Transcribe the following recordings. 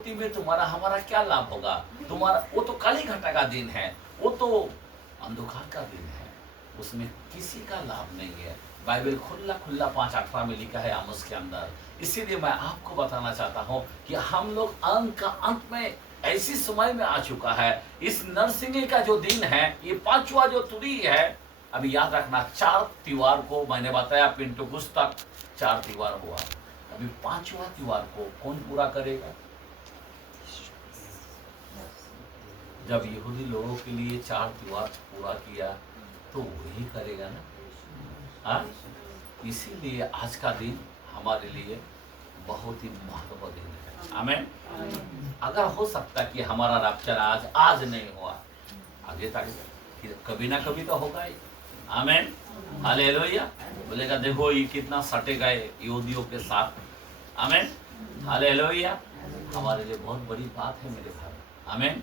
में तुम्हारा हमारा क्या लाभ होगा? तुम्हारा वो तो काली घटा का दिन है, वो तो अंधकार का दिन है, उसमें किसी का लाभ नहीं है। बाइबल खुला खुला 5:18 में लिखा है आमोस के अंदर। इसीलिए मैं आपको बताना चाहता हूँ कि हम लोग अंत का अंत में ऐसी समय में आ चुका है। इस नरसिंह का जो दिन है, ये पांचवा जो तुरी है, अभी याद रखना 4 त्योहार को मैंने बताया, पिंटुकुस तक 4 त्योहार हुआ, अभी 5वां त्योहार को कौन पूरा करेगा? जब यहूदी लोगों के लिए 4 त्योहार पूरा किया तो वही करेगा ना। हाँ, इसीलिए आज का दिन हमारे लिए बहुत ही महत्वपूर्ण दिन है। आमेन। अगर हो सकता कि हमारा रैप्चर आज नहीं हुआ, आगे तक कभी ना कभी तो होगा ही। आमेन, हालेलुया। बोलेगा देखो ये कितना सटे गए यहूदियों के साथ। आमेन, हालेलुया। हमारे लिए बहुत बड़ी बात है मेरे भाई। आमेन।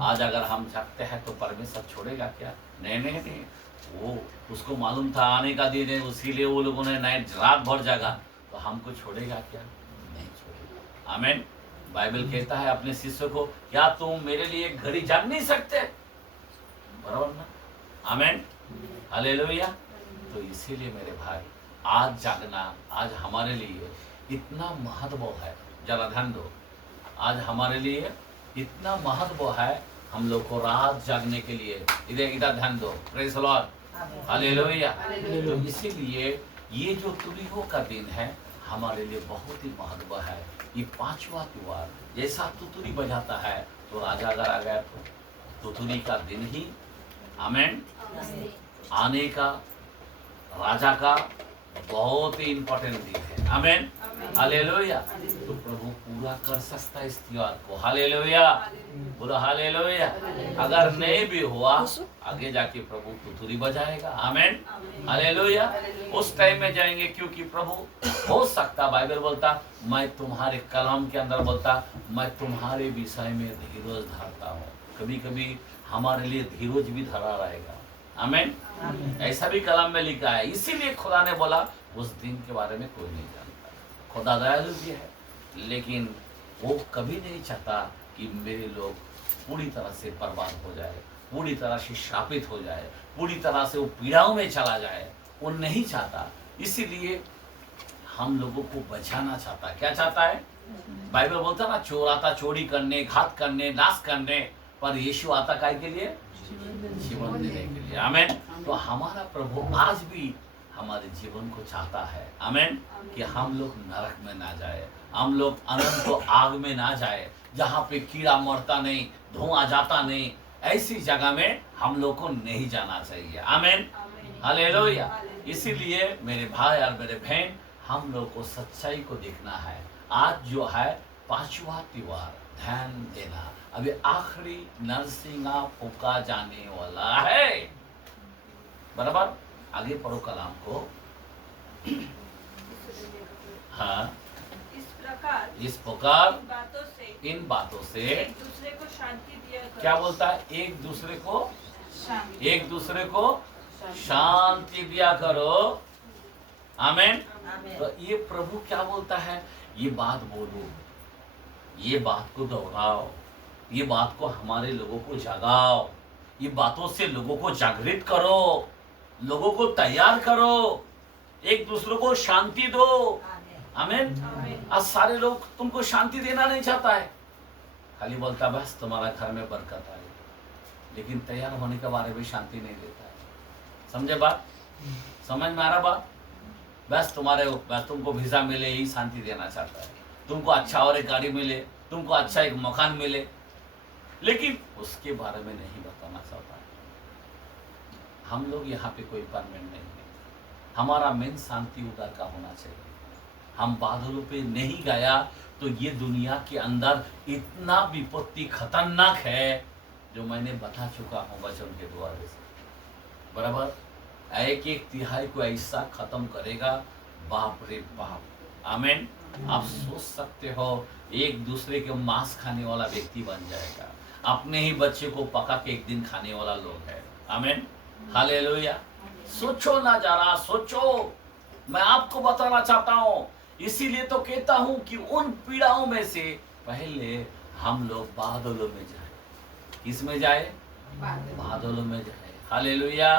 आज अगर हम जागते हैं तो परमेश्वर छोड़ेगा क्या? नहीं नहीं नहीं, वो उसको मालूम था आने का दिन है, उसी लिए वो लोगों ने नाइट रात भर जागा, तो हमको छोड़ेगा क्या? नहीं छोड़ेगा। आमेन। बाइबल कहता है अपने शिष्य को, क्या तुम मेरे लिए एक घड़ी जाग नहीं सकते? बराबर ना? आमेन, हालेलुया। तो इसीलिए मेरे भाई आज जागना आज हमारे लिए इतना महत्व है। जरा ध्यान दो, आज हमारे लिए इतना महत्व है, हम लोग को रात जागने के लिए। इधर ध्यान दो। Praise the Lord, hallelujah. तो इसीलिए ये जो तुरीहो का दिन है हमारे लिए बहुत ही महत्व है। ये 5वां त्योहार जैसा तुतुरी बजाता है तो राजा अगर आ गया तो तुतुरी का दिन ही, आमेन, आने का राजा का बहुत ही इंपॉर्टेंट दिन है। आमेन, हालेलुया। तो प्रभु पूरा कर सकता है इस त्योहार को। हालेलुया, पूरा हालेलुया। अगर नहीं भी हुआ, आगे जाके प्रभु तुतुरी बजाएगा। आमेन, हालेलुया। उस टाइम में जाएंगे, क्योंकि प्रभु हो सकता, बाइबल बोलता, मैं तुम्हारे कलाम के अंदर बोलता, मैं तुम्हारे विषय में धीरज धरता हूँ। कभी कभी हमारे लिए धीरज भी धरा रहेगा। आमेन, ऐसा भी कलाम में लिखा है। इसीलिए खुदा ने बोला उस दिन के बारे में कोई नहीं जानता। खुदा दयालु भी है, लेकिन वो कभी नहीं चाहता कि मेरे लोग पूरी तरह से बर्बाद हो जाए, पूरी तरह से शापित हो जाए, पूरी तरह से वो पीड़ाओं में चला जाए। वो नहीं चाहता। इसीलिए हम लोगों को बचाना चाहता है। क्या चाहता है? बाइबल बोलता ना, चोर आता चोरी करने, घात करने, नाश करने, पर यीशु आता काय के लिए? जीवन देने के लिए। आमेन। तो हमारा प्रभु आज भी हमारे जीवन को चाहता है। आमेन, कि हम लोग नरक में ना जाए, हम लोग अनंत आग में ना जाए, जहाँ पे कीड़ा मरता नहीं, धुआं जाता नहीं, ऐसी जगह में हम लोग को नहीं जाना चाहिए। आमेन, हालेलुया। इसीलिए मेरे भाई और मेरे बहन, हम लोग को सच्चाई को देखना है। आज जो है 5वां त्योहार, ध्यान देना, अभी आखिरी नरसिंगा फूका जाने वाला है। बराबर, आगे पढ़ो कलाम को। हाँ, इस प्रकार इन बातों से एक दूसरे को शांति दिया करो। क्या बोलता है? एक दूसरे को शांति दिया करो। आमेन। तो ये प्रभु क्या बोलता है? ये बात बोलो, ये बात को दोहराओ, ये बात को हमारे लोगों को जगाओ, ये बातों से लोगों को जागृत करो, लोगों को तैयार करो, एक दूसरे को शांति दो। आमीन। आज सारे लोग तुमको शांति देना नहीं चाहता है, खाली बोलता बस तुम्हारा घर में बरकत आए, लेकिन तैयार होने के बारे में शांति नहीं देता है। समझे बात? समझ में आ रहा बात? बस तुमको वीजा मिले यही शांति देना चाहता है, तुमको अच्छा और एक गाड़ी मिले, तुमको अच्छा एक मकान मिले, लेकिन उसके बारे में नहीं बताना चाहता है। हम लोग यहाँ पे कोई परमानेंट नहीं है। हमारा मेन शांति उधर का होना चाहिए। हम बादलों पे नहीं गया तो ये दुनिया के अंदर इतना विपत्ति खतरनाक है जो मैंने बता चुका हूँ वचन के द्वारा से। बराबर, एक तिहाई को ऐसा खत्म करेगा, बाप रे बाप। आमीन। आप सोच सकते हो, एक दूसरे के मांस खाने वाला व्यक्ति बन जाएगा, अपने ही बच्चे को पका के एक दिन खाने वाला लोग है। आमीन, हालेलुया। सोचो ना, जरा सोचो। मैं आपको बताना चाहता हूँ, इसीलिए तो कहता हूँ कि उन पीड़ाओं में से पहले हम लोग बादलों में जाए। किस में जाए? बादलों में जाए। Hallelujah,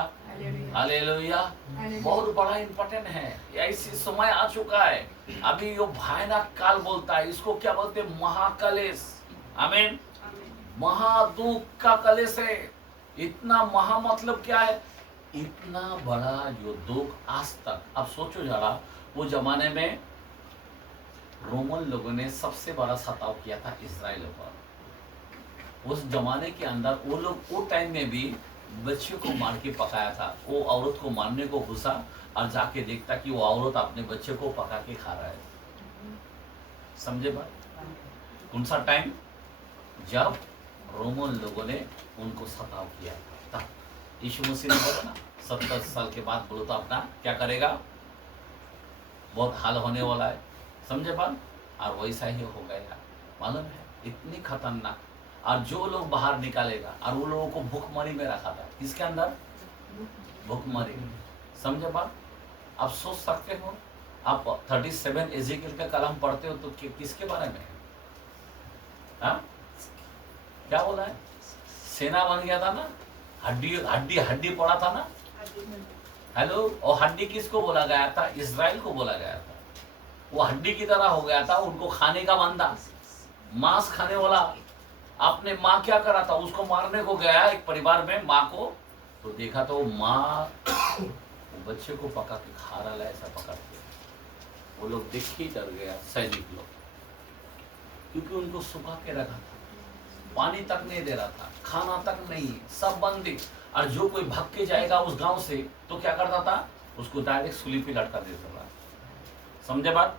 hallelujah. बहुत बड़ा इंपॉर्टेंट है। ऐसी समय आ चुका है, अभी यो भयानक काल बोलता है, इसको क्या बोलते हैं? महाकलेश। आमीन। महादुख का कलेश है। इतना महा मतलब क्या है? इतना बड़ा जो दुख आज तक। अब सोचो जरा, वो जमाने में रोमन लोगों ने सबसे बड़ा सताव किया था इजराइल पर। उस जमाने के अंदर वो लोग वो टाइम में भी बच्चों को मार के पकाया था। वो औरत को मारने को घुसा और जाके देखता कि वो औरत अपने बच्चे को पका के खा रहा है। समझे बात? कौन सा टाइम? जब रोमन लोगों ने उनको सताव किया था। तब यीशु मसीह ने बोला ना, 70 साल के बाद बोलो तो अपना क्या करेगा? बहुत हाल होने वाला है। समझे बात? और वैसा ही हो गया। मालूम है, इतनी खतरनाक। और जो लोग बाहर निकालेगा, और वो लोगों को भूखमरी में रखा था। किसके अंदर? भूखमरी। समझे बात? आप सोच सकते हो, आप 37 एजेकिएल का कलम पढ़ते हो तो किसके बारे में? हाँ, क्या बोला है? सेना बन गया था ना, हड्डी हड्डी हड्डी पड़ा था ना। हेलो, और हड्डी किसको बोला गया था? इजराइल को बोला गया था। वो हड्डी की तरह हो गया था, उनको खाने का बंदा, मांस खाने वाला। आपने माँ क्या करा था? उसको मारने को गया एक परिवार में माँ को, तो देखा तो माँ बच्चे को पका के खा रहा है, ऐसा पकड़ के। वो लोग देख के डर गया, सैनिक लोग, क्योंकि उनको सुखा के रखा था, पानी तक नहीं दे रहा था, खाना तक नहीं, सब बंदी। और जो कोई भाग के जाएगा उस गांव से तो क्या करता था? उसको डायरेक्ट सूली पे लटका देता था। समझे बात?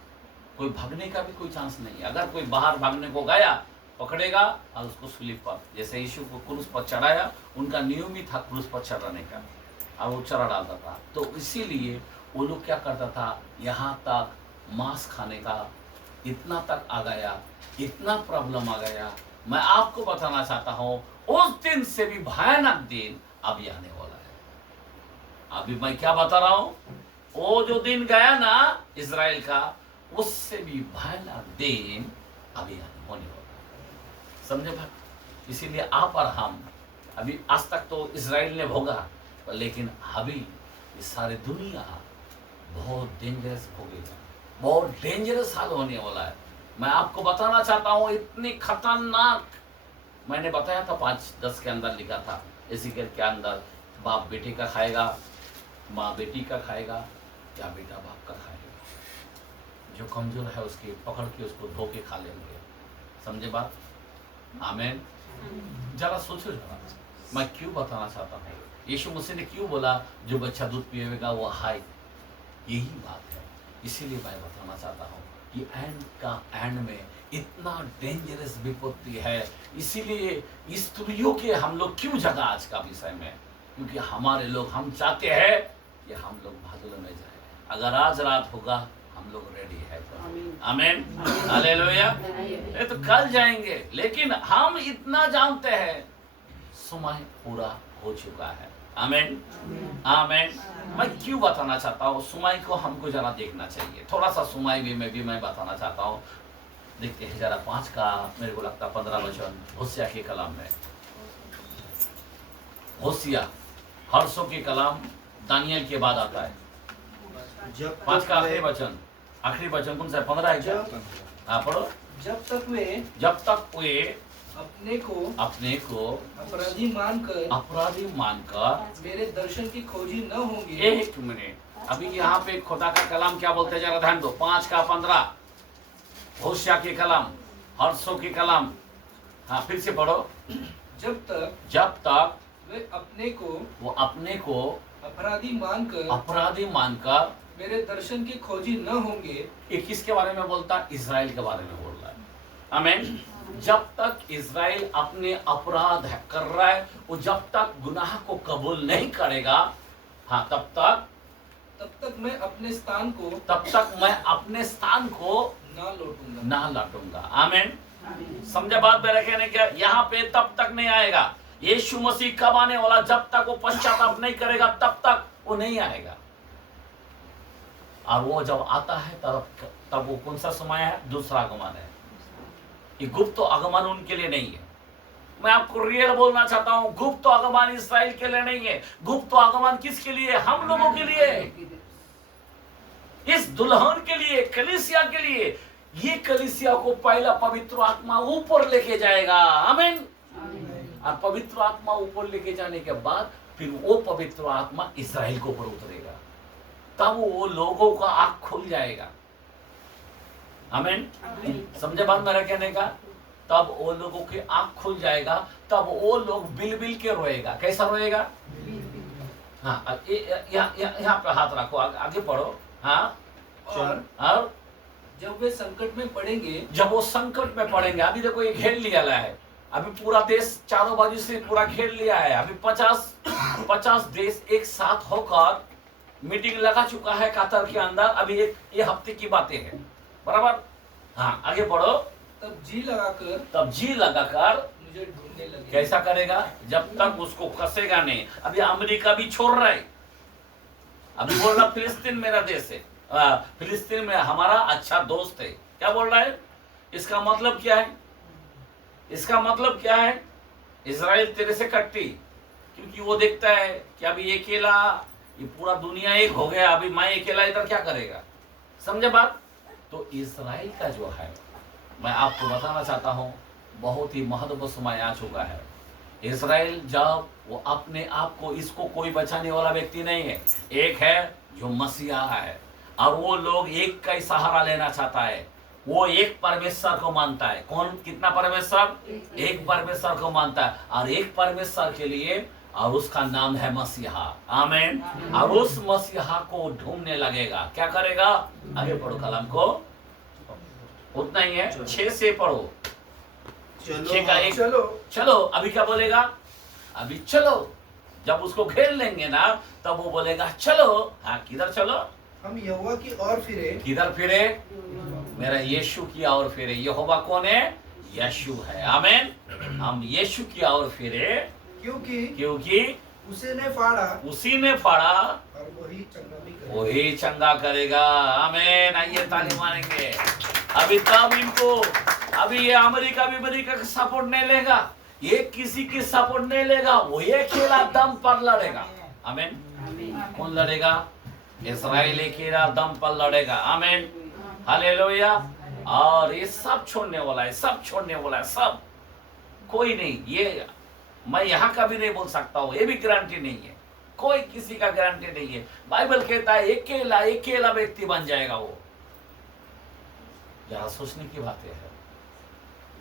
कोई भागने का भी कोई चांस नहीं। अगर कोई बाहर भागने को गया, पकड़ेगा और उसको सूली पर, जैसे यीशु को क्रूस पर चढ़ाया, उनका नियम ही था क्रूस पर चढ़ाने का, और वो चढ़ा डालता था। तो इसीलिए वो लोग क्या करता था, यहाँ तक मांस खाने का इतना तक आ गया, इतना प्रॉब्लम आ गया। मैं आपको बताना चाहता हूँ, उस दिन से भी भयानक दिन अभी आने वाला है। अभी मैं क्या बता रहा हूँ, वो जो दिन गया ना इजराइल का, उससे भी भयानक दिन अभी होने वाला है। समझे भाई? इसीलिए आप और हम, अभी आज तक तो इजराइल ने भोगा, लेकिन अभी ये सारी दुनिया बहुत डेंजरस भोगेगा, बहुत डेंजरस हाल होने वाला है। मैं आपको बताना चाहता हूँ, इतनी खतरनाक। मैंने बताया था 5-10 के अंदर लिखा था, एजेकिएल के अंदर, बाप बेटे का खाएगा, माँ बेटी का खाएगा, या बेटा बाप का खाएगा। जो कमजोर है उसके पकड़ के उसको धो के खा लेंगे। समझे बात? आमीन। जरा सोचो जरा, मैं क्यों बताना चाहता हूँ, यीशु मसीह ने क्यों बोला जो बच्चा दूध पिएगा वो हाय। यही बात है। इसीलिए मैं बताना चाहता हूँ कि एंड का एंड में इतना डेंजरस विपत्ति है। इसीलिए स्त्रियों के हम लोग क्यों जगह आज का विषय में, क्योंकि हमारे लोग, हम चाहते हैं कि हम लोग बादलों में जाए। अगर आज रात होगा, हम लोग रेडी है तो आमीन, हालेलुया। ये तो कल जाएंगे, लेकिन हम इतना जानते हैं समय पूरा हो चुका है। आमीन, आमीन। मैं क्यों बताना चाहता हूँ, समय को हमको जरा देखना चाहिए। थोड़ा सा समय भी मैं बताना चाहता हूँ। देखते हैं जरा 5 का, मेरे को लगता 15 वचन होशिया के कलाम में। होशिया हर्षों के कलाम दानियल के बाद आता है। 5 का आखिरी वचन कौन सा है? 15 है क्या? हाँ पढ़ो। जब तक वे अपने को अपराधी मानकर मेरे दर्शन की खोजी न होंगे। एक मिनट, अभी यहाँ पे खुदा का कलाम क्या बोलते हैं जरा ध्यान दो। 5 का 15 होशिया के कलाम, हर्षों के कलाम। हाँ फिर से पढ़ो। जब तक वे वो अपने को अपराधी मानकर मेरे दर्शन की खोजी न होंगे। ये किसके बारे में बोलता है? इजराइल के बारे में बोल रहा है। आमीन। जब तक इजराइल अपने अपराध कर रहा है, वो जब तक गुनाह को कबूल नहीं करेगा, हाँ तब तक मैं अपने स्थान को ना लौटूंगा। आमीन। समझे बात मेरा कहने क्या? यहाँ पे तब तक नहीं आएगा। यीशु मसीह कब आने वाला? जब तक वो पश्चाताप नहीं करेगा तब तक वो नहीं आएगा। और वो जब आता है तब वो कौन सा समय है? दूसरा आगमन है। ये गुप्त आगमन उनके लिए नहीं है। मैं आपको रियल बोलना चाहता हूं, गुप्त आगमन इस्राएल के लिए नहीं है। गुप्त आगमन किसके लिए? हम लोगों के लिए, इस दुल्हन के लिए, कलीसिया के लिए। ये कलीसिया को पहला पवित्र आत्मा ऊपर लेके जाएगा। आमीन। और पवित्र आत्मा ऊपर लेके जाने के बाद फिर वो पवित्र आत्मा इस्राएल के ऊपर उतरेगा, तब वो लोगों का आंख खुल जाएगा। आमीन। समझे बात मेरा कहने का? तब वो लोगों की आंख खुल जाएगा, तब वो लोग बिल बिल के रोएगा। कैसा रोएगा? हाँ, यहाँ पे हाथ रखो, आगे पढ़ो। हाँ, और जब वे संकट में पड़ेंगे, जब वो संकट में पड़ेंगे, अभी देखो ये घेर लिया है, अभी पूरा देश चारों बाजू से पूरा घेर लिया है। अभी 50 देश एक साथ होकर मीटिंग लगा चुका है कतर के अंदर। अभी ये हफ्ते की बातें हैं, बराबर। हाँ, आगे पढ़ो। तब जी लगाकर मुझे ढूंढने लगे। कैसा करेगा? जब तक उसको कसेगा नहीं। अभी अमेरिका भी छोड़ रहा है, अभी बोल रहा फिलिस्तीन मेरा देश है, फिलिस्तीन में हमारा अच्छा दोस्त है। क्या बोल रहा है? इसका मतलब क्या है? इसका मतलब क्या है? इजराइल तेरे से कटती, क्योंकि वो देखता है कि अभी अकेला, ये पूरा दुनिया एक हो गया, अभी मैं अकेला इधर क्या करेगा? समझे बात? तो इजराइल का जो है, मैं आपको बताना चाहता हूं, बहुत ही महत्वपूर्ण समय आ चुका है। इजराइल जब वो अपने आप को, इसको कोई बचाने वाला व्यक्ति नहीं है, एक है जो मसीहा है, और वो लोग एक का ही सहारा लेना चाहता है। वो एक परमेश्वर को मानता है। कौन? कितना परमेश्वर? एक परमेश्वर को मानता है, और एक परमेश्वर के लिए, और उसका नाम है मसीहा। आमीन। और उस मसीहा को ढूंढने लगेगा। क्या करेगा? आगे पढ़ो कलम को, उतना ही है, 6 से पढ़ो। चलो अभी क्या बोलेगा? अभी चलो। जब उसको घेर लेंगे ना, तब वो बोलेगा चलो। हाँ, किधर चलो? हम यहोवा की ओर फिरे। किधर फिरे? मेरा यीशु की ओर फिरे। यहोवा कौन है? यीशु है। आमीन। हम यीशु की ओर फिरे, क्योंकि उसी ने फाड़ा और वही चंगा करेगा। आमीन। आइए ताली मारेंगे। अभी तब इनको, अभी ये अमेरिका का सपोर्ट नहीं लेगा, ये किसी की सपोर्ट नहीं लेगा, वो ये अकेला दम पर लड़ेगा। आमीन। कौन लड़ेगा? इस्राएल अकेला दम पर लड़ेगा। आमीन। हालेलुया। और ये सब छोड़ने वाला है, सब छोड़ने वाला है, सब। कोई नहीं, ये मैं यहाँ का भी नहीं बोल सकता हूँ, ये भी गारंटी नहीं है, कोई किसी का गारंटी नहीं है। बाइबल कहता है अकेला व्यक्ति बन जाएगा वो। जरा सोचने की बातें है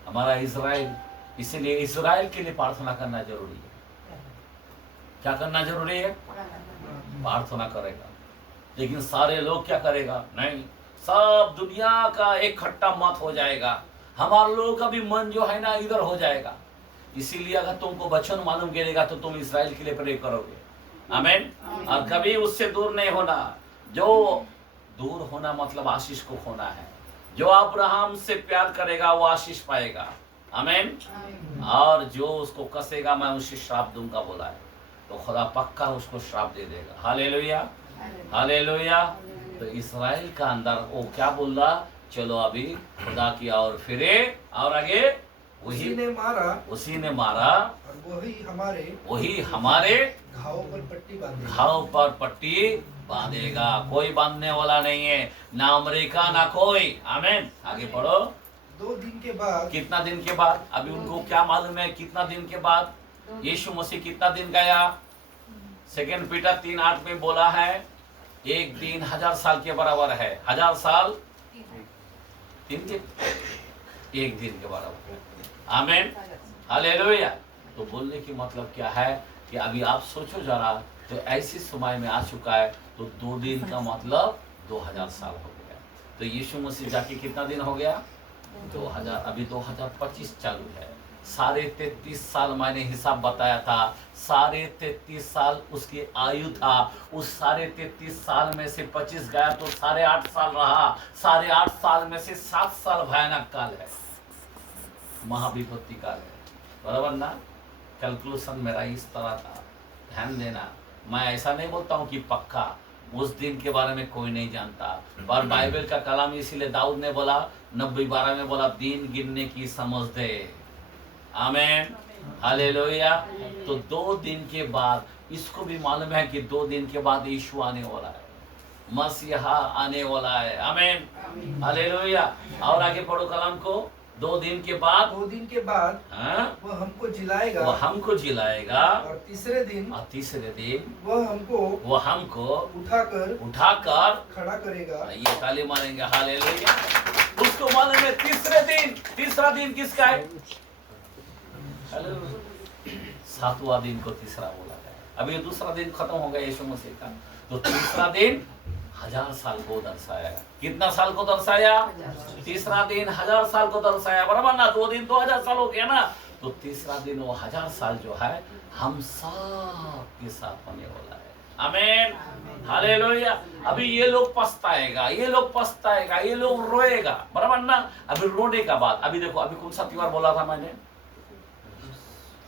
हमारा इजराइल। इसीलिए इजराइल के लिए प्रार्थना करना जरूरी है। क्या करना जरूरी है? प्रार्थना करेगा। लेकिन सारे लोग क्या करेगा? नहीं, सब दुनिया का एक खट्टा मत हो जाएगा, हमारे लोगों का भी मन जो है ना इधर हो जाएगा। इसीलिए अगर तुमको वचन मालूम गिरेगा तो तुम इस्राएल के लिए प्रे करोगे। आमीन। और कभी उससे दूर नहीं होना। जो दूर होना मतलब आशीष को खोना है। जो अब्राहम से प्यार करेगा वो आशीष पाएगा। आमीन। और जो उसको कसेगा मैं उसे श्राप दूंगा बोला है, तो खुदा पक्का उसको श्राप दे देगा। Hallelujah, hallelujah. तो इस्राएल का अंदर वो क्या बोल रहा? चलो अभी खुदा की ओर फिरे, और आगे उसी ने मारा और वही हमारे घावों पर पट्टी बांधेगा। कोई बांधने वाला नहीं है, ना अमेरिका ना कोई। आमीन। आगे पढ़ो। 2 दिन के बाद। कितना दिन के बाद? अभी उनको क्या मालूम है कितना दिन के बाद? यीशु मसीह कितना दिन गया? 2 पीटर 3:8 में बोला है, एक दिन 1000 साल के बराबर है। 1000 साल 3 दिन, एक दिन के बराबर। आमीन। हालेलुया। तो बोलने की मतलब क्या है कि अभी आप सोचो जरा, तो ऐसी समय में आ चुका है, तो 2 दिन का मतलब 2000 साल हो गया। तो यीशु मसीह जाके कितना दिन हो गया? 2000। अभी 2025 चालू है। 33.5 साल मैंने हिसाब बताया था। 33.5 साल उसकी आयु था। उस 33.5 साल में से 25 गया तो 8.5 साल रहा। 8.5 साल में से 7 साल भयानक काल है, महाविपत्ति काल है, बराबर ना? कैलकुलेशन मेरा इस तरह था, ध्यान देना। मैं ऐसा नहीं बोलता हूँ कि पक्का, उस दिन के बारे में कोई नहीं जानता। और बाइबल का कलाम इसीलिए दाऊद ने बोला 90:12 में बोला दिन गिनने की समझ दे। आमीन, हालेलुया। तो 2 दिन के बाद, इसको भी मालूम है कि 2 दिन के बाद यीशु आने वाला है, मसीहा आने वाला है। आमीन, हालेलुया। और आगे पढ़ो कलाम को। 2 दिन के बाद, 2 दिन के बाद हाँ, वह हमको जिलाएगा, वो हमको जिलाएगा। और तीसरे दिन वह हमको उठाकर खड़ा करेगा। ये ताली मारेंगे, हालेलुया। उसको मालूम है तीसरा दिन किसका है? हालेलुया। 7वां दिन को तीसरा बोला गया। अभी दूसरा दिन खत्म हो गया यीशु मसीह का, तो तीसरा दिन 1000 साल को दर्शाया। कितना साल को दर्शाया? तीसरा दिन 1000 साल को दर्शाया, बराबर ना। 2 दिन तो 1000 साल हो गया ना, तो तीसरा दिन वो 1000 साल जो है हम सब के साथ होने वाला है। आमीन, हालेलुया। अभी ये लोग पछताएगा, ये लोग रोएगा, बराबर ना। अभी रोने का बाद, अभी देखो, अभी कौन सा त्योहार बोला था मैंने?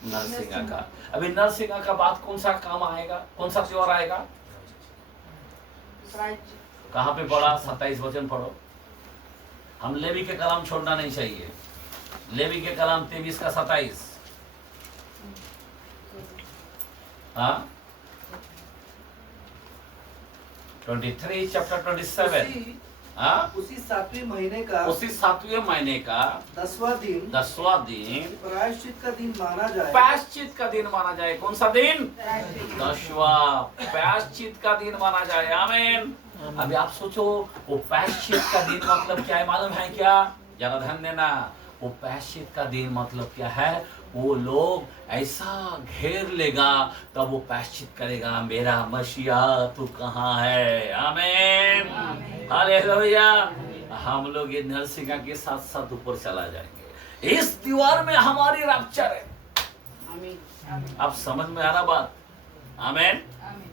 नरसिंगा का। अभी नरसिंगा का बाद कौन सा काम आएगा, कौन सा त्योहार आएगा? कहाँ पे पढ़ा? 27 वचन पढ़ो। हम लेवी के कलाम छोड़ना नहीं चाहिए। लेवी के कलाम 23 का 27। हाँ, 23 चैप्टर 27। हाँ, उसी 7वें महीने का 10वां दिन प्रायश्चित का दिन माना जाए। प्रायश्चित का दिन माना जाए। कौन सा दिन? 10वां प्रायश्चित का दिन माना जाए। आमीन। अभी आप सोचो, वो प्रायश्चित का दिन मतलब क्या है, मालूम है क्या? जरा ध्यान देना। वो प्रायश्चित का दिन मतलब क्या है? वो लोग ऐसा घेर लेगा, तब वो प्रायश्चित करेगा, मेरा मसीहा तू कहाँ है? आमीन, हालेलुया। हम लोग ये नरसिंगा के साथ साथ ऊपर चला जाएंगे। इस त्योहार में हमारी रैप्चर है। अब समझ में आ रहा बात? आमीन,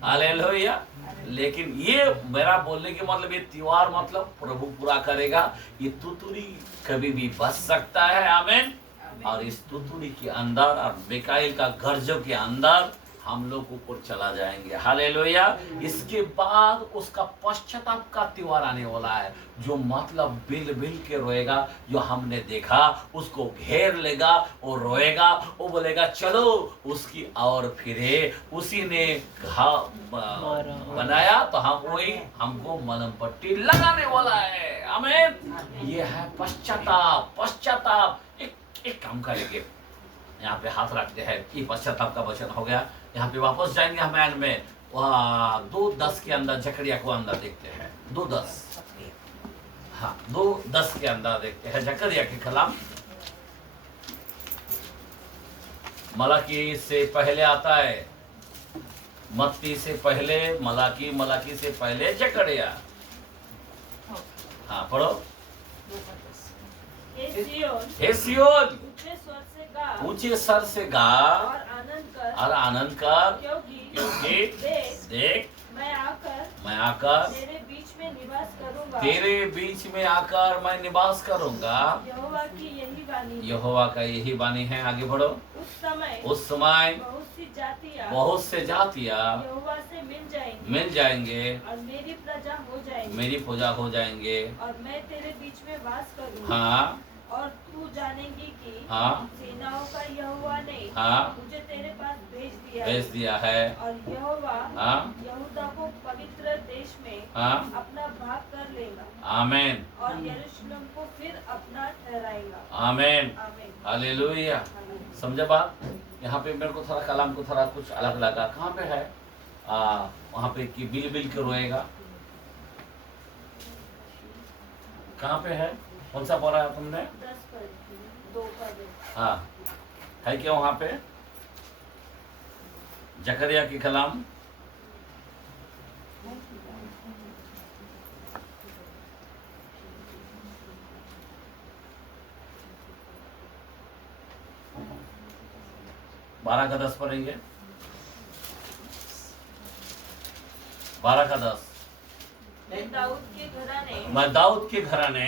हालेलुया। लेकिन ये मेरा बोलने के मतलब, ये त्योहार मतलब प्रभु पूरा करेगा। ये तुतुरी कभी भी बच सकता है। आमीन। और इस तुतुरी के अंदर और मिकाएल का गर्जों के अंदर हम लोग ऊपर चला जाएंगे। हालेलुया। इसके बाद उसका पश्चाताप का त्योहार आने वाला है, जो मतलब बिल बिल के रोएगा। जो हमने देखा उसको घेर लेगा, वो रोएगा, वो बोलेगा चलो उसकी और फिरे। उसी ने घाव बनाया तो हम वही हमको मलम पट्टी लगाने वाला है। आमीन। ये है पश्चाताप। एक काम करेंगे, यहाँ पे हाथ रखते हैं। ये पश्चाताप का वचन हो गया। यहाँ पे वापस जाएंगे हम मैन में। 2:10 के अंदर जकरिया को अंदर देखते हैं। 2:10, हाँ 2:10 के अंदर देखते हैं जकरिया के कलाम। मलाकी से पहले आता है, मत्ती से पहले मलाकी, मलाकी से पहले जकरिया। हाँ पढ़ो। हे सिय्योन, ऊंचे स्वर से गा और आनंद कर, क्योंकि देख मैं आकर तेरे बीच में निवास करूंगा। तेरे बीच में आकर मैं निवास करूंगा। यहोवा की यही वाणी है। यहोवा का यही वाणी है। आगे बढ़ो। उस समय बहुत से जातियां यहोवा से मिल जाएंगे और मेरी प्रजा हो जाएंगे। मेरी पूजा हो जाएंगे। और मैं तेरे बीच में वास करूंगा। हाँ, और तू जानेंगी कि हाँ, सेनाओं का यहोवा ने हाँ, मुझे तेरे पास भेज दिया है। और यहोवा हाँ, यहूदा को पवित्र देश में हाँ, अपना भाग कर लेगा। आमीन। और यरूशलेम को फिर अपना ठहराएगा। आमीन, आमीन, हालेलुया। समझे बात? यहाँ पे मेरे को थोड़ा कलाम को थोड़ा कुछ अलग लगा। कहाँ पे है? वहाँ पे कि बिल बिल के रोएगा। कहाँ पे है? कौन सा पढ़ा है तुमने? 10 पर 2 पर। हाँ, है क्या वहाँ पे? जकरिया की कलाम बारह का 10 पढ़ेंगे। 12 का 10। मैं दाऊद के घराने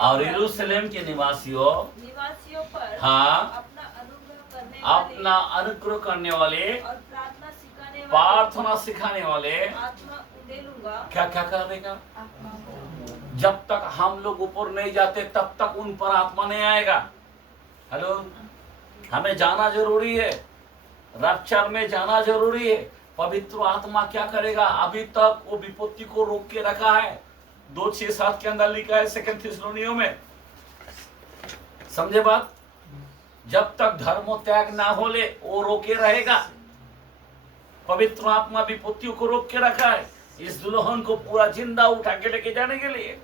और यरूशलेम के निवासियों पर हाँ अपना अनुग्रह करने करने वाले और प्रार्थना प्रार्थना सिखाने वाले आत्मा उंडेलूंगा। क्या क्या करेगा? आत्मा को। जब तक हम लोग ऊपर नहीं जाते तब तक उन पर आत्मा नहीं आएगा। हेलो, हमें जाना जरूरी है, रैप्चर में जाना जरूरी है। पवित्र आत्मा क्या करेगा? अभी तक वो विपत्ति को रोक के रखा है। 2:6-7 के अंदर लिखा है 2 थिस्सलुनियों में। समझे बात? जब तक धर्म त्याग ना हो ले वो रोके रहेगा। पवित्र आत्मा विपत्तियों को रोक के रखा है इस दुल्हन को पूरा जिंदा उठा के लेके जाने के लिए।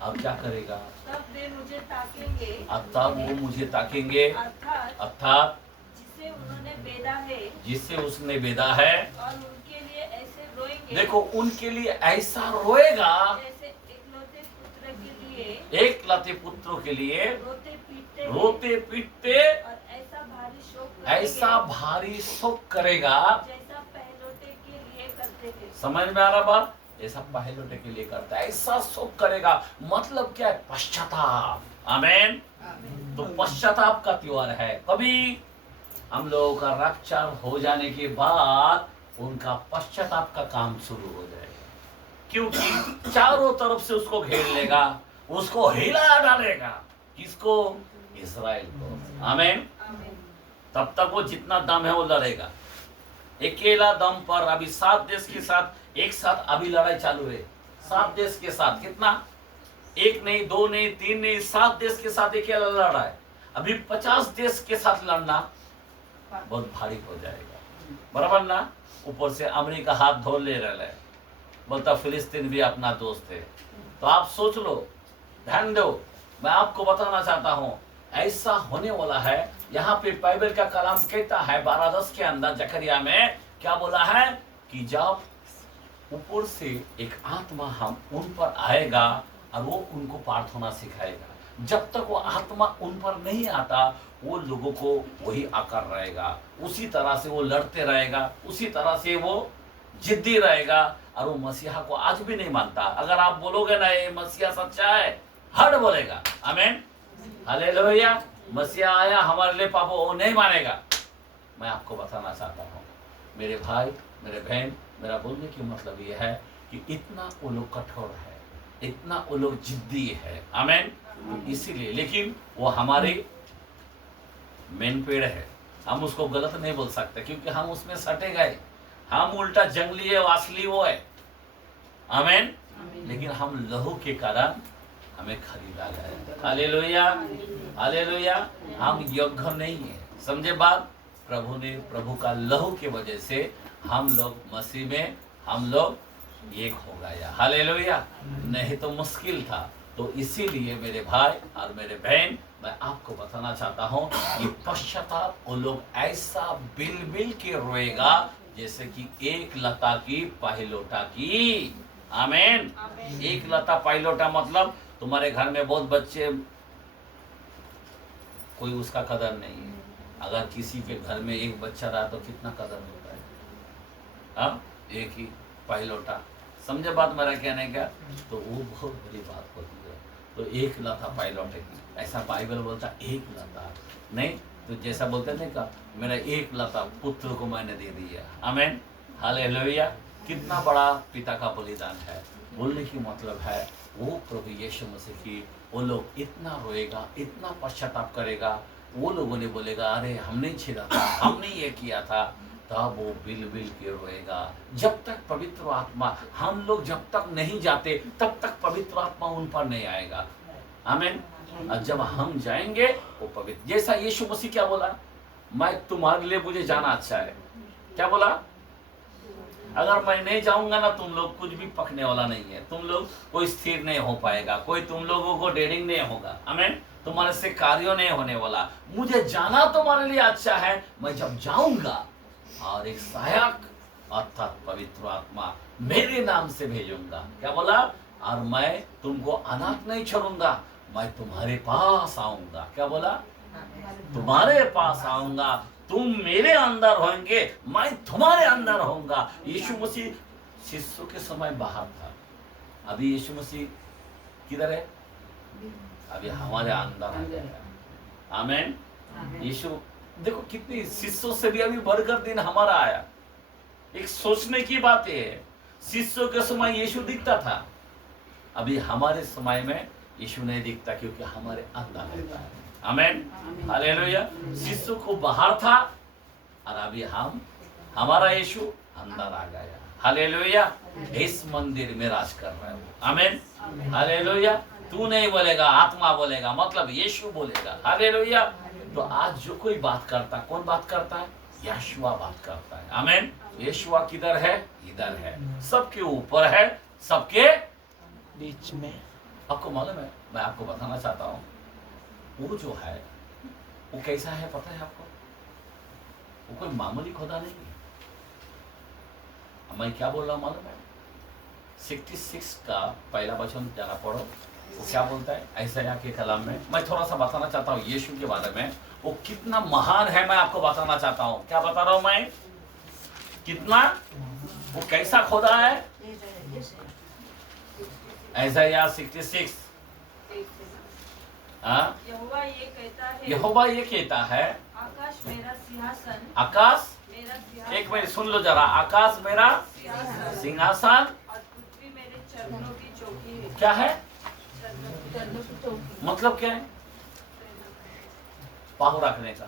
अब क्या करेगा? तब वे मुझे ताकेंगे, तब वो मुझे ताकेंगे, अर्थात जिसे उन्होंने बेदा है, जिससे उसने बेदा है, और उनके लिए ऐसे रोएंगे। देखो, उनके लिए ऐसा रोएगा जैसे एकलौते पुत्र के लिए, एकलौते पुत्रों के लिए रोते पीटते और ऐसा भारी शोक करेंगे, ऐसा भारी शोक करेगा जैसा पहलौठे के लिए करते थे। समझ में आ रहा बात? ऐसा पहलौठे के लिए करता है, ऐसा शोक करेगा। मतलब क्या है? पश्चाताप। आमीन। तो पश्चाताप का त्योहार है। कभी हम लोगों का रैप्चर हो जाने के बाद उनका पश्चाताप का काम शुरू हो जाएगा, क्योंकि चारों तरफ से उसको घेर लेगा, उसको हिला डालेगा। किसको? इस्राएल को। आमीन। तब तक वो जितना दम है वो लड़ेगा। अकेला दम पर अभी 7 देश के साथ एक साथ अभी लड़ाई चालू है। 7 देश के साथ कितना? 1 नहीं, 2 नहीं, 3 नहीं, 7 देश के साथ अकेला लड़ा है। अभी 50 देश के साथ लड़ना बहुत भारी हो जाएगा, बराबर ना? ऊपर से अमेरिका हाथ धो ले रहा है, बोलता फिलिस्तीन भी अपना दोस्त है। तो आप सोच लो, ध्यान दो, मैं आपको बताना चाहता हूं ऐसा होने वाला है। यहाँ पे बाइबल का कलाम कहता है 12:10 के अंदर जकरिया में क्या बोला है कि जब ऊपर से एक आत्मा हम उन पर आएगा और वो उनको प्रार्थना सिखाएगा। जब तक वो आत्मा उन पर नहीं आता वो लोगों को वही आकर रहेगा, उसी तरह से वो लड़ते रहेगा, उसी तरह से वो जिद्दी रहेगा और वो मसीहा को आज भी नहीं मानता। अगर आप बोलोगे ना ये मसीहा सच्चा है, हट बोलेगा। आमीन, हालेलुया। मसीहा आया हमारे लिए पापा, वो नहीं मानेगा। मैं आपको बताना चाहता हूँ मेरे भाई, मेरे बहन, मेरा बोलने की मतलब ये है कि इतना वो लोग कठोर है, इतना वो लोग जिद्दी है। आमीन। इसीलिए, लेकिन वो हमारे मेन पेड़ है, हम उसको गलत नहीं बोल सकते क्योंकि हम उसमें सटे गए। हम उल्टा जंगली है, असली वो है। आमीन। लेकिन हम लहू के कारण हमें खरीदा गया। Hallelujah, hallelujah. हम योग्य नहीं है, समझे बात? प्रभु ने, प्रभु का लहू के वजह से हम लोग मसीह में हम लोग एक हो गया। हालेलुया। नहीं तो मुश्किल था। तो इसीलिए मेरे भाई और मेरे बहन, मैं आपको बताना चाहता हूँ कि पश्चाताप वो लोग ऐसा बिल बिल के रोएगा जैसे कि एक लता की पहिलोटा की। आमीन। एक लता पहिलोटा मतलब तुम्हारे घर में बहुत बच्चे, कोई उसका कदर नहीं है। अगर किसी के घर में एक बच्चा रहा तो कितना कदर होता है। हाँ, एक ही पहिलोटा। समझे बात मेरा कहने का? तो वो बहुत बड़ी बात होती है। तो एक लता पहिलोटे की, ऐसा बाइबल बोलता एक लता नहीं, तो जैसा बोलते नहीं का मेरा एक लता पुत्र को मैंने दे दिया। आमीन, हालेलुया। कितना बड़ा पिता का बलिदान है। बोलने की मतलब है वो प्रभु यीशु मसीह की, वो लोग इतना रोएगा, इतना पश्चाताप करेगा, वो लोगों ने बोलेगा अरे हमने छेड़ा था, हमने ये किया था, तब वो बिल बिल के रोएगा। जब तक पवित्र आत्मा, हम लोग जब तक नहीं जाते तब तक पवित्र आत्मा उन पर नहीं आएगा। आमीन। और जब हम जाएंगे वो पवित्र, जैसा यीशु मसीह क्या बोला, मैं तुम्हारे लिए मुझे जाना अच्छा है। क्या बोला? अगर मैं नहीं जाऊंगा ना तुम लोग कुछ भी पकने वाला नहीं है, तुम लोग कोई स्थिर नहीं हो पाएगा, कोई तुम लोगों को डेडिंग नहीं होगा। आमीन। तुम्हारे से कार्य नहीं होने वाला। मुझे जाना तुम्हारे लिए अच्छा है, मैं जब जाऊंगा और एक सहायक अर्थात पवित्र आत्मा मेरे नाम से भेजूंगा। क्या बोला? और मैं तुमको अनाथ नहीं छोड़ूंगा, मैं तुम्हारे पास आऊंगा। क्या बोला? तुम्हारे पास आऊंगा, तुम मेरे अंदर होंगे, मैं तुम्हारे अंदर होऊंगा। यीशु मसीह शिष्यों के समय बाहर था, अभी यीशु मसीह किधर है? अभी हमारे अंदर आ गया। आमीन। यीशु देखो कितनी शिष्यों से भी अभी बढ़कर दिन हमारा आया। एक सोचने की बात है। शिष्यों के समय यीशु दिखता था, अभी हमारे समय में यीशु नहीं दिखता, क्योंकि हमारे अंदर रहता है। आमीन, हालेलुया। शिष्यों को बाहर था और अभी हमारा यीशु अंदर आ गया। हालेलुया। इस मंदिर में राज कर रहा है वो। आमीन, हालेलुया। तू नहीं बोलेगा, आत्मा बोलेगा, मतलब यीशु बोलेगा। हालेलुया। तो आज जो कोई बात करता, कौन बात करता है? यीशुआ बात करता है। आमीन। यीशुआ किधर है? इधर है, सबके ऊपर है, सबके बीच में। आपको मालूम है, मैं आपको बताना चाहता हूँ, वो जो है वो कैसा है पता है आपको? वो कोई मामूली खुदा नहीं है। मैं क्या बोल रहा हूँ मालूम है? 66 का पहला वचन जरा पढ़ो, वो क्या बोलता है ऐसाया के कलाम में। मैं थोड़ा सा बताना चाहता हूँ यीशु के बारे में, वो कितना महान है, मैं आपको बताना चाहता हूँ। क्या बता रहा हूँ मैं? कितना वो कैसा खुदा है? ऐसाया 66। हाँ, यहोवा ये कहता है, यहोवा ये कहता है, आकाश मेरा सिंहासन, आकाश, मेरा सिंहासन, एक मिनट सुन लो जरा, आकाश मेरा सिंहासन सिंहासन, और पृथ्वी मेरे चरणों की चौकी है। क्या है? चरणों की चौकी, मतलब क्या है? पाँव रखने का।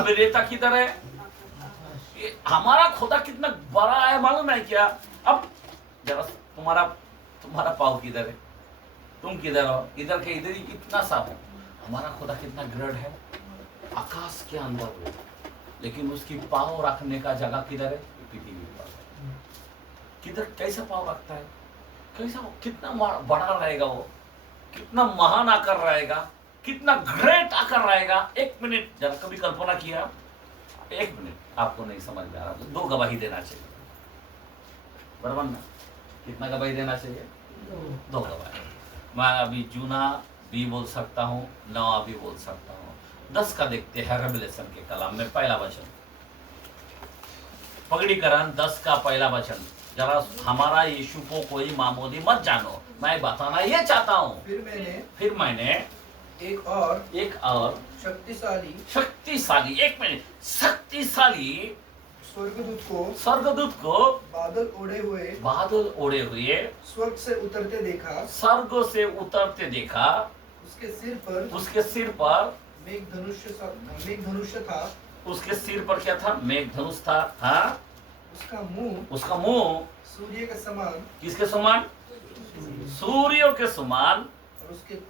अभी रेता किधर है? ये हमारा खुदा कितना बड़ा है मालूम है क्या? अब जरा तुम्हारा पाँव किधर है? तुम किधर हो? इधर के इधर ही कितना सा हो। हमारा खुदा कितना ग्रड है, आकाश के अंदर हो, लेकिन उसकी पाँव रखने का जगह किधर है? पृथ्वी पर। किधर कैसा पाँव रखता है? कैसा, कितना बड़ा रहेगा वो, कितना महान आकर रहेगा, कितना ग्रेट आकर रहेगा। एक मिनट जरा कभी कल्पना किया? एक मिनट, आपको नहीं समझ में आ रहा, दो गवाही देना चाहिए, बराबर ना? कितना गवाही देना चाहिए? दो गवाही। मैं अभी जूना भी बोल सकता हूँ, नवा भी बोल सकता हूँ। 10 का देखते हैं रेवलेशन के कलाम में, पहला वचन, पगड़ीकरण 10 का पहला वचन। जरा हमारा यीशु को कोई मामूली मत जानो, मैं बताना ये चाहता हूँ। फिर मैंने एक और शक्तिशाली, एक मिनट, शक्तिशाली स्वर्गदूत को बादल ओढ़े हुए स्वर्ग से उतरते देखा। उसके सिर पर मेघधनुष था। उसके सिर पर क्या था? मेघधनुष था। हाँ, उसका मुंह सूर्य के समान। किसके समान? सूर्य के समान।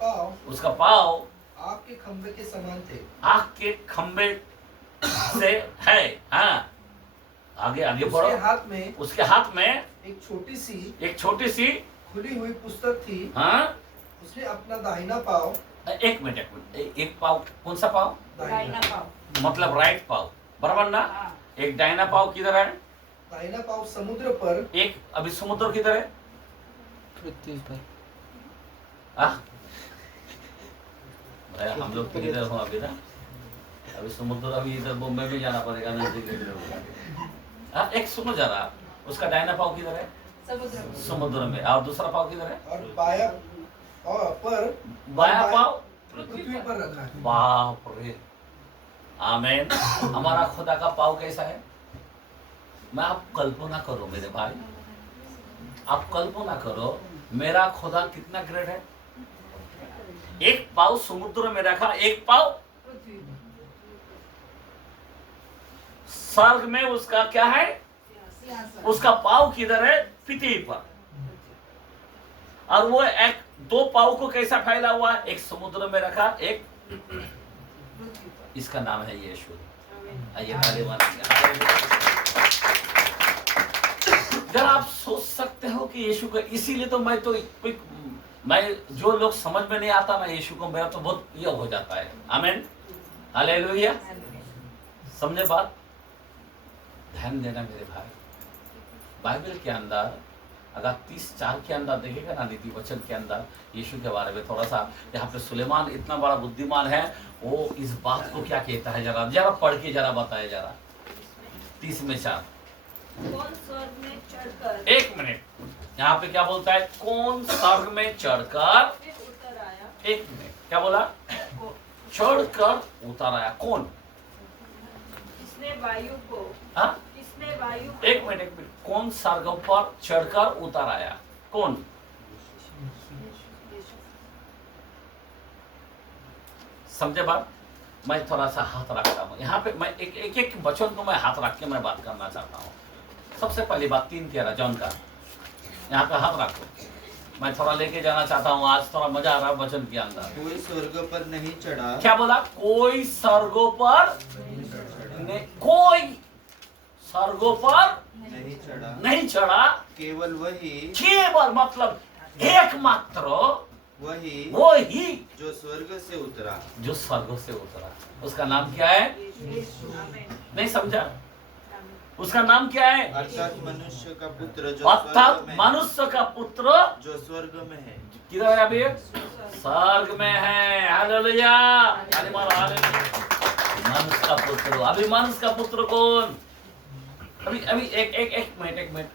और उसका पाँव आग के खंभे के समान थे। आग के खंभे से है। हाँ, आगे बढ़ो। उसके हाथ में एक छोटी सी खुली हुई पुस्तक थी। हाँ, उसने अपना दाहिना पाँव, एक मिनट, एक पाँव, कौन सा पाँव? दाहिना पाँव, मतलब राइट पाँव, बराबर ना? हाँ। एक दाहिना पाँव किधर है? दाहिना पाँव समुद्र पर। एक अभी समुद्र किधर है? पृथ्वी पर। भाई हम लोग किधर हो अभी ना? अभी समुद्र, अभी इधर बॉम्बे में जाना पड़ेगा, नजदीक होगा। एक सुनो जरा, उसका दाहिना पाँव किधर है? समुद्र में। और दूसरा पाँव किधर है? और बाया पाँव पृथ्वी पर रखा है। बाप रे, आमीन। हमारा खुदा का पाँव कैसा है? मैं आप कल्पना करो मेरे भाई, आप कल्पना करो, मेरा खुदा कितना ग्रेट है। एक पाँव समुद्र में रखा, एक पाँव स्वर्ग में। उसका क्या है? उसका पाँव किधर है? पृथ्वी पर। और वो एक दो पाँव को कैसा फैला हुआ है? एक समुद्र में रखा, एक इसका नाम है यीशु। आइए ताली मारेंगे। जरा आप सोच सकते हो कि यीशु का, इसीलिए तो मैं जो लोग समझ में नहीं आता ना यीशु को, मेरा तो बहुत ये हो जाता है। आमीन, हालेलुया। समझे बात? ध्यान देना मेरे भाई, बाइबल के अंदर अगर 30:4 के अंदर देखेगा ना, नीति वचन के अंदर यीशु के बारे में थोड़ा सा, यहाँ पे सुलेमान इतना बड़ा बुद्धिमान है, वो इस बात को क्या कहता है, जरा पढ़ के जरा बताए जरा। 30:4। कौन स्वर्ग में चढ़कर, एक मिनट, यहाँ पे क्या बोलता है? कौन स्वर्ग में चढ़कर फिर उतर आया। एक मिनट, क्या बोला? चढ़कर उतर आया। कौन? किसने वायु को, हाँ? उसने वायु एक मिनट कौन स्वर्ग पर चढ़कर उतर आया? कौन? समझे बात? मैं थोड़ा सा हाथ रखता हूँ यहाँ पे। मैं एक वचन को मैं हाथ रख के मैं बात करना चाहता हूँ। सबसे पहली बात 3:13 जॉन का, यहाँ पे हाथ रखो। मैं थोड़ा लेके जाना चाहता हूँ, आज थोड़ा मजा आ रहा है वचन के अंदर। कोई स्वर्ग पर नहीं चढ़ा। क्या बोला? कोई स्वर्गों पर कोई स्वर्गों पर नहीं चढ़ा, केवल वही केवल मतलब एकमात्र वही जो स्वर्ग से उतरा। जो स्वर्ग से उतरा। उसका नाम क्या है? नहीं समझा? उसका नाम क्या है? अर्थात मनुष्य का पुत्र जो अर्थात मनुष्य का पुत्र जो स्वर्ग में है। किधर है अभी? स्वर्ग में है। हालेलुया, मनुष्य का पुत्र। अभी मनुष्य का पुत्र कौन? अभी एक मिनट